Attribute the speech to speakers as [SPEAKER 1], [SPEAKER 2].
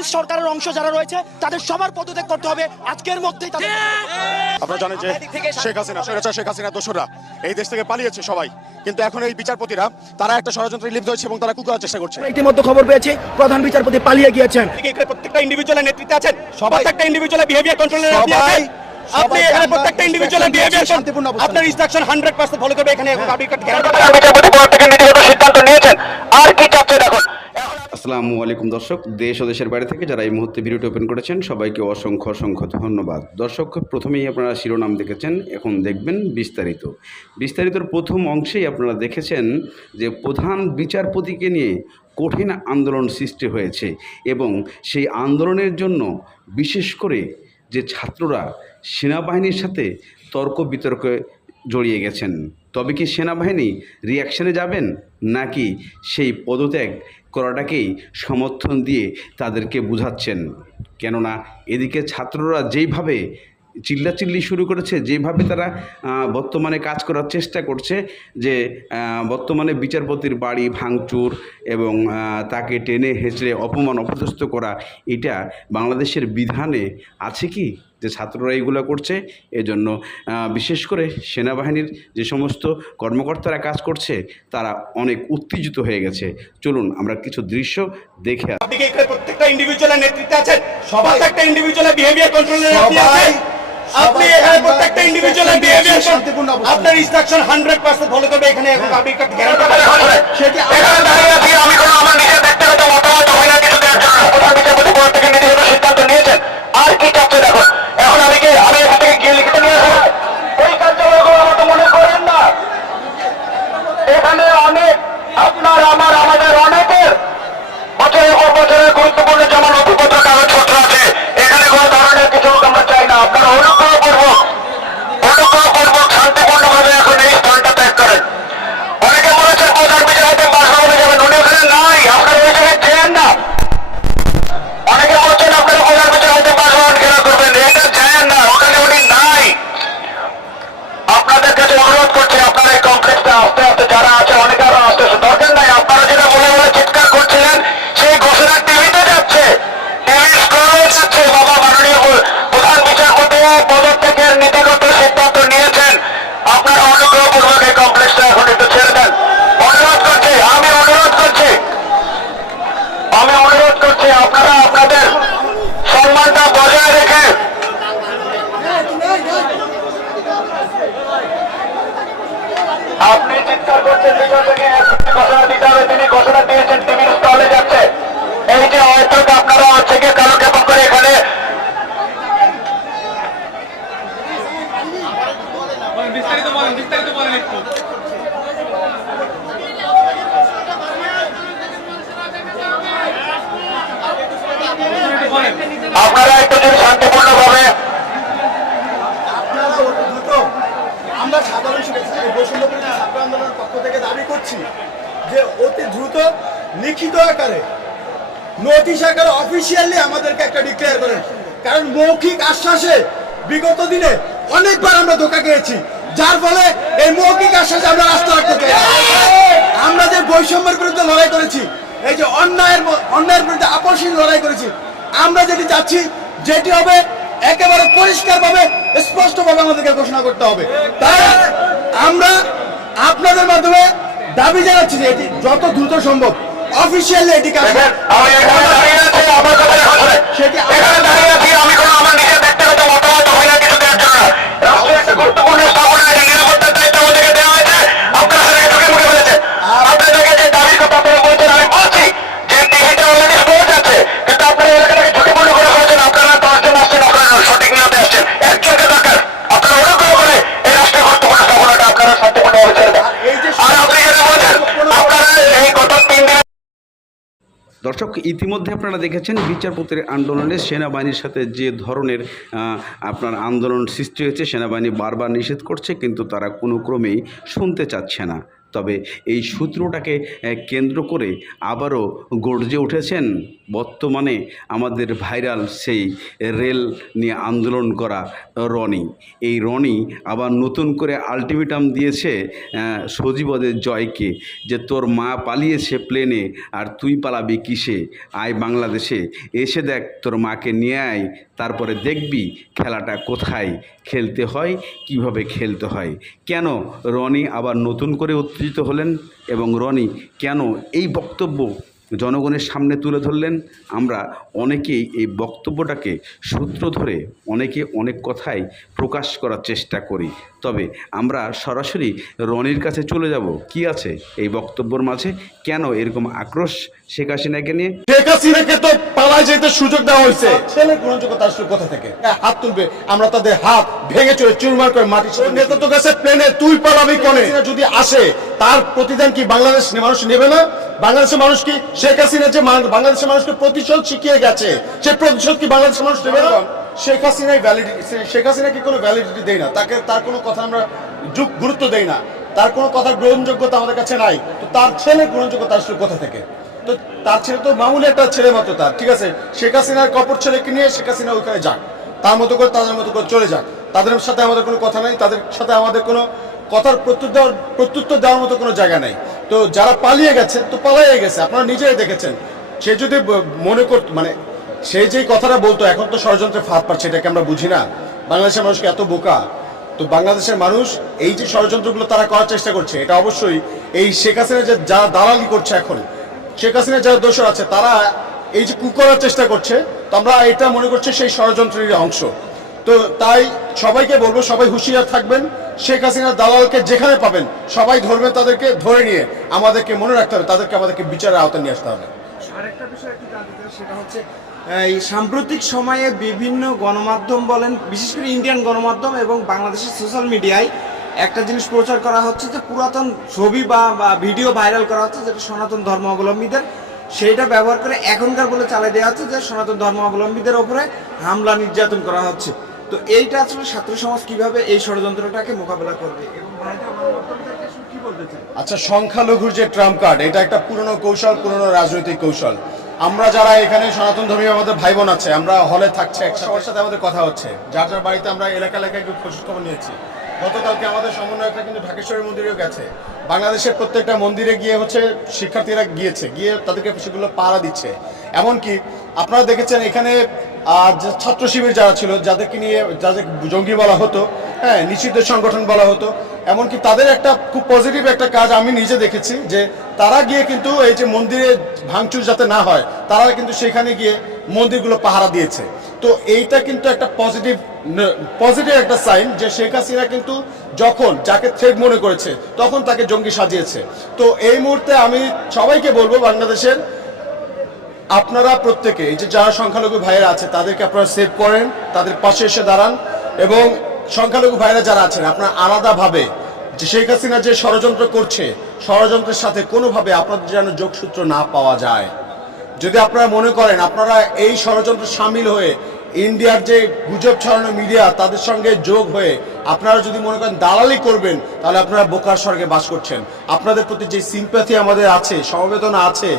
[SPEAKER 1] Fascist সরকারের অংশ যারা রয়েছে তাদের সবার পদত্যাগ করতে হবে। আজকের মধ্যেই তাদের
[SPEAKER 2] আপনারা জানেন যে শেখ হাসিনা স্বৈরাচার শেখ হাসিনা দোসররা এই দেশ থেকে পালিয়েছে সবাই। কিন্তু এখন এই বিচারপতিরা তারা একটা ষড়যন্ত্রে লিপ্ত হয়েছে এবং তারা কুকুরার চেষ্টা করছে।
[SPEAKER 1] ইতিমধ্যে খবর পেয়েছি প্রধান বিচারপতি পালিয়ে গিয়েছেন।
[SPEAKER 3] প্রত্যেকটা ইন্ডিভিজুয়ালের নেতৃত্বে আছেন। প্রত্যেকটা ইন্ডিভিজুয়ালের বিহেভিয়ার কন্ট্রোলের আপনি
[SPEAKER 2] সবাই-
[SPEAKER 3] আপনি এখানে প্রত্যেকটা ইন্ডিভিজুয়ালের বিহেভিয়ার
[SPEAKER 2] শান্তিপূর্ণ।
[SPEAKER 3] আপনার ইনস্ট্রাকশন 100% ফলো করবে। এখানে
[SPEAKER 4] পদ নীতিগত সিদ্ধান্ত নিয়েছেন। আর কি চাচ্ছেন এখন
[SPEAKER 5] আসসালামু আলাইকুম দর্শক, দেশ ও দেশের বাইরে থেকে যারা এই মুহূর্তে ভিডিওটি ওপেন করেছেন, সবাইকে অসংখ্য অসংখ্য ধন্যবাদ। দর্শক, প্রথমেই আপনারা শিরোনাম দেখেছেন, এখন দেখবেন বিস্তারিত। বিস্তারিতর প্রথম অংশেই আপনারা দেখেছেন যে প্রধান বিচারপতিকে নিয়ে কঠিন আন্দোলন সৃষ্টি হয়েছে এবং সেই আন্দোলনের জন্য বিশেষ করে যে ছাত্ররা সেনাবাহিনীর সাথে তর্ক বিতর্কে জড়িয়ে গেছেন। তবে কি সেনাবাহিনী রিয়াকশনে যাবেন? নাকি সেই পদত্যাগ করাটাকেই সমর্থন দিয়ে তাদেরকে বুঝাচ্ছেন? কেননা এদিকে ছাত্ররা যেইভাবে চিল্লাচিল্লি শুরু করেছে যেভাবে তারা বর্তমানে কাজ করার চেষ্টা করছে যে বর্তমানে বিচারপতির বাড়ি ভাঙচুর এবং তাকে টেনে হেঁচড়ে অপমান, অপদস্থ করা, এটা বাংলাদেশের বিধানে আছে কি? যে ছাত্ররা এইগুলো করছে এজন্য বিশেষ করে সেনাবাহিনীর যে সমস্ত কর্মকর্তারা কাজ করছে তারা অনেক উত্তেজিত হয়ে গেছে। চলুন আমরা কিছু দৃশ্য দেখে আসি।
[SPEAKER 3] আপনি কি এখানে প্রত্যেকটা ইন্ডিভিজুয়ালের নেতৃত্বে আছেন? প্রত্যেকটা ইন্ডিভিজুয়ালের বিহেভিয়ার কন্ট্রোলের আপনি আপনি এখানে প্রত্যেকটা ইন্ডিভিজুয়ালের বিহেভিয়ার
[SPEAKER 2] শান্তিপূর্ণ
[SPEAKER 3] আপনার ইনস্ট্রাকশন 100% ফলো করবে এখানে আপনি গ্যারান্টি
[SPEAKER 4] এখানে দাঁড়িয়ে আছি আমি কোনো আমার নিজের ব্যক্তিগত মতামত হয় না কিছু দেওয়ার জন্য প্রধান বিচারপতি পদ থেকে নীতিগত সিদ্ধান্ত নিয়েছেন আর কি চাচ্ছেন এখন এখন আমি কি আমি এখান থেকে গিয়ে লিখিত নিয়ে আসব ওই কার্যালয়গুলো আমার তো মনে করেন না এখানে অনেক আপনার আমার আমাদের অনেকের বছরের পর বছরের গুরুত্বপূর্ণ যেমন নথিপত্র কাগজপত্র আছে এখানে কোনো ধরনের কিছু আমরা চাই না আপনারা অনুগ্রহ করব অনুগ্রহ করব শান্তিপূর্ণভাবে এখন এই স্থানটা ত্যাগ করেন অনেকে বলেছেন প্রধান বিচারপতি বাসভবনে যাবেন উনি ওখানে নাই আপনারা ওই জায়গায় যেন না অনেকে বলছেন আপনারা প্রধান বিচারপতি বাসভবন ঘেরা করবেন এটা যায় না ওখানে উনি নাই আপনাদের কাছে অনুরোধ করছি আপনারা এই কমপ্লেক্সটা আস্তে আস্তে যারা আছে অনেকে আরও আস্তে আস্তে দরকার নাই আপনারা যেটা বলে বলে চিৎকার করছিলেন সেই ঘোষণা টিভিতে যাচ্ছে টিভি স্ক্রলে যাচ্ছে বাবা মাননীয় প্র- প্রধান বিচারপতি পদত্যাগের নীতিগত সিদ্ধান্ত নিয়েছেন আপনারা অনুগ্রহপূর্বক এই কমপ্লেক্সটা এখন একটু ছেড়ে দেন অনুরোধ করছি আমি অনুরোধ করছি আমি অনুরোধ করছি আপনারা আপনাদের সম্মানটা বজায় রেখে আপনি চিৎকার করছেন ভিতর থেকে ঘোষণা দিতে হবে তিনি ঘোষণা দিয়েছেন টিভির স্টলে যাচ্ছে। এই যে হয়তো আপনারা হচ্ছে গিয়ে কালো কেমন করে এখানে?
[SPEAKER 6] বিস্তারিত বলেন বিস্তারিত বলেন একটু।
[SPEAKER 4] আপনারা একটু যদি শান্তিপূর্ণ ভাবে
[SPEAKER 2] আপনারা অতি দ্রুত আমরা সাধারণ শিক্ষার্থী বৈষম্য বিরোধী ছাত্র আন্দোলনের পক্ষ থেকে করছি যে অতি দ্রুত, লিখিত আকারে নোটিশ আকারে অফিসিয়ালি আমাদেরকে একটা ডিক্লেয়ার করেন। কারণ মৌখিক আশ্বাসে বিগত দিনে অনেকবার আমরা ধোকা খেয়েছি। যার ফলে এই মৌখিক আশ্বাসে আমরা রাস্তা রাখতে চাই আমরা যে বৈষম্যের বিরুদ্ধে লড়াই করেছি, এই যে অন্যায়ের অন্যায়ের বিরুদ্ধে আপসহীন লড়াই করেছি, আমরা যেটি চাচ্ছি, যেটি হবে একেবারে পরিষ্কারভাবে, স্পষ্টভাবে আমাদেরকে ঘোষণা করতে হবে। তাই আমরা আপনাদের মাধ্যমে দাবি জানাচ্ছি যে এটি যত দ্রুত সম্ভব অফিসিয়ালি এটি কাজ। সেটি
[SPEAKER 4] আমি কোনো আমার
[SPEAKER 5] ইতিমধ্যে আপনারা দেখেছেন বিচারপতির আন্দোলনে সেনাবাহিনীর সাথে যে ধরনের আপনার আন্দোলন সৃষ্টি হয়েছে, সেনাবাহিনী বারবার নিষেধ করছে, কিন্তু তারা কোনো ক্রমেই শুনতে চাচ্ছে না। তবে এই সূত্রটাকে কেন্দ্র করে আবারও গর্জে উঠেছেন বর্তমানে আমাদের ভাইরাল সেই রেল নিয়ে আন্দোলন করা রনি। এই রনি আবার নতুন করে আলটিমেটাম দিয়েছে সজীবদের জয়কে যে তোর মা পালিয়েছে প্লেনে আর তুই পালাবি কিসে? আয় বাংলাদেশে। এসে দেখ তোর মাকে নিয়ে আয়, তারপরে দেখবি খেলাটা কোথায় খেলতে হয়, কীভাবে খেলতে হয়। কেন রনি আবার নতুন করে উত্তেজিত হলেন এবং রনি কেন এই বক্তব্য জনগণের সামনে তুলে ধরলেন? আমরা অনেকেই এই বক্তব্যটাকে সূত্র ধরে অনেকে অনেক কথাই প্রকাশ করার চেষ্টা করি। তবে আমরা সরাসরি রনির কাছে চলে যাব। কি আছে এই বক্তব্যর মাঝে? কেন এরকম আক্রোশ শেখ হাসিনাকে নিয়ে?
[SPEAKER 2] শেখ হাসিনাকে তো পালায় যেতে সুযোগ দেওয়া হয়েছে। ছেলের গ্রহণযোগ্যতা আসলে কোথা থেকে? হ্যাঁ, হাত তুলবে। আমরা তাদের হাত ভেঙে চলে চুরমার করে মাটি নেতা তো গেছে প্লেনে তুই পালাবি কোনে? যদি আসে তার প্রতিদান কি বাংলাদেশ মানুষ নেবে না? বাংলাদেশের মানুষ কি শেখ হাসিনা যে বাংলাদেশের মানুষকে প্রতিশোধ শিখিয়ে গেছে সে প্রতিশোধ কি বাংলাদেশের মানুষ নেবে না? শেখ হাসিনাই ভ্যালিডিটি শেখ হাসিনা কি কোনো ভ্যালিডিটি দেয় না? তাকে তার কোনো কথা আমরা যুগ- গুরুত্ব দেই না। তার কোনো কথা গ্রহণযোগ্যতা আমাদের কাছে নাই। তো তার ছেলে গ্রহণযোগ্যতা আসলে কোথা থেকে? তো তার ছেলে তো মামুলি একটা ছেলে মতো তার ঠিক আছে? শেখ হাসিনার কপর ছেলেকে নিয়ে শেখ হাসিনা ওইখানে যাক। তার মতো করে তাদের মতো করে চলে যাক। তাদের সাথে আমাদের কোনো কথা নাই, তাদের সাথে আমাদের কোনো কথার প্রত্যুত্তর দেওয়ার প্রত্যুত্তর দেওয়ার মতো কোনো জায়গা নাই। তো যারা পালিয়ে গেছে, তো পালিয়ে গেছে, আপনারা নিজেই দেখেছেন। সে যদি মনে করত মানে সে যেই কথাটা বলতো, এখন তো ষড়যন্ত্রে ফাঁদ পাচ্ছে, এটাকে আমরা বুঝি না। বাংলাদেশের মানুষকে এত বোকা? তো বাংলাদেশের মানুষ এই যে ষড়যন্ত্রগুলো তারা করার চেষ্টা করছে, এটা অবশ্যই এই শেখ হাসিনা যে যারা দালালি করছে এখন, শেখ হাসিনা যারা দোষর আছে, তারা এই যে কু করার চেষ্টা করছে, তো আমরা এটা মনে করছি সেই ষড়যন্ত্রের অংশ। তো তাই সবাইকে বলব, সবাই হুঁশিয়ার থাকবেন। শেখ হাসিনা দালালকে যেখানে পাবেন, সবাই ধরবেন তাদেরকে ধরে নিয়ে। আমাদেরকে মনে রাখতে হবে, তাদেরকে আমাদেরকে বিচারের আওতায় নিয়ে আসতে হবে।
[SPEAKER 7] সেটা হচ্ছে, এই সাম্প্রতিক সময়ে বিভিন্ন গণমাধ্যম বলেন, বিশেষ করে ইন্ডিয়ান গণমাধ্যম এবং বাংলাদেশের সোশ্যাল মিডিয়ায় একটা জিনিস প্রচার করা হচ্ছে যে পুরাতন ছবি বা বা ভিডিও ভাইরাল করা হচ্ছে যেটা সনাতন ধর্মাবলম্বীদের। সেইটা ব্যবহার করে এখনকার বলে চালিয়ে দেওয়া হচ্ছে যে সনাতন ধর্মাবলম্বীদের ওপরে হামলা নির্যাতন করা হচ্ছে। তো এইটা আসলে ছাত্র সমাজ কীভাবে এই ষড়যন্ত্রটাকে মোকাবেলা করবে?
[SPEAKER 2] আচ্ছা সংখ্যালঘুর যে ট্রাম্প কার্ড, এটা একটা পুরনো কৌশল, পুরনো রাজনৈতিক কৌশল। আমরা যারা এখানে সনাতন ধর্মীয় আমাদের ভাই বোন আছে, আমরা হলে থাকছে সবার সাথে আমাদের কথা হচ্ছে। যার যার বাড়িতে আমরা এলাকা এলাকায় একটু খোঁজ খবর নিয়েছি। গতকালকে আমাদের সমন্বয়করা কিন্তু ঢাকেশ্বরী মন্দিরেও গেছে। বাংলাদেশের প্রত্যেকটা মন্দিরে গিয়ে হচ্ছে শিক্ষার্থীরা গিয়েছে, গিয়ে তাদেরকে সেগুলো পাহারা দিচ্ছে। এমনকি আপনারা দেখেছেন এখানে ছাত্র শিবির যারা ছিল, যাদেরকে নিয়ে, যাদের জঙ্গি বলা হতো হ্যাঁ নিষিদ্ধ সংগঠন বলা হতো, এমনকি তাদের একটা খুব পজিটিভ একটা কাজ আমি নিজে দেখেছি যে তারা গিয়ে কিন্তু এই যে মন্দিরে ভাঙচুর যাতে না হয়, তারা কিন্তু সেখানে গিয়ে মন্দিরগুলো পাহারা দিয়েছে। তো এইটা কিন্তু একটা পজিটিভ পজিটিভ একটা সাইন যে শেখ হাসিনা কিন্তু যখন যাকে থ্রেড মনে করেছে, তখন তাকে জঙ্গি সাজিয়েছে। তো এই মুহূর্তে আমি সবাইকে বলব বাংলাদেশের আপনারা প্রত্যেকে যে যারা সংখ্যালঘু ভাইয়েরা আছে, তাদেরকে আপনারা সেভ করেন, তাদের পাশে এসে দাঁড়ান এবং সংখ্যালঘু ভাইয়েরা যারা আছেন, আপনারা আলাদাভাবে যে শেখ হাসিনা যে ষড়যন্ত্র করছে, ষড়যন্ত্রের সাথে কোনোভাবে আপনাদের যেন যোগসূত্র না পাওয়া যায়। যদি আপনারা মনে করেন, আপনারা এই ষড়যন্ত্র সামিল হয়ে ইন্ডিয়ার যে গুজব ছড়ানো মিডিয়া, তাদের সঙ্গে যোগ হয়ে আপনারা যদি মনে করেন দালালি করবেন, তাহলে আপনারা বোকার স্বর্গে বাস করছেন। আপনাদের প্রতি যে সিম্প্যাথি আমাদের আছে, সমবেদনা আছে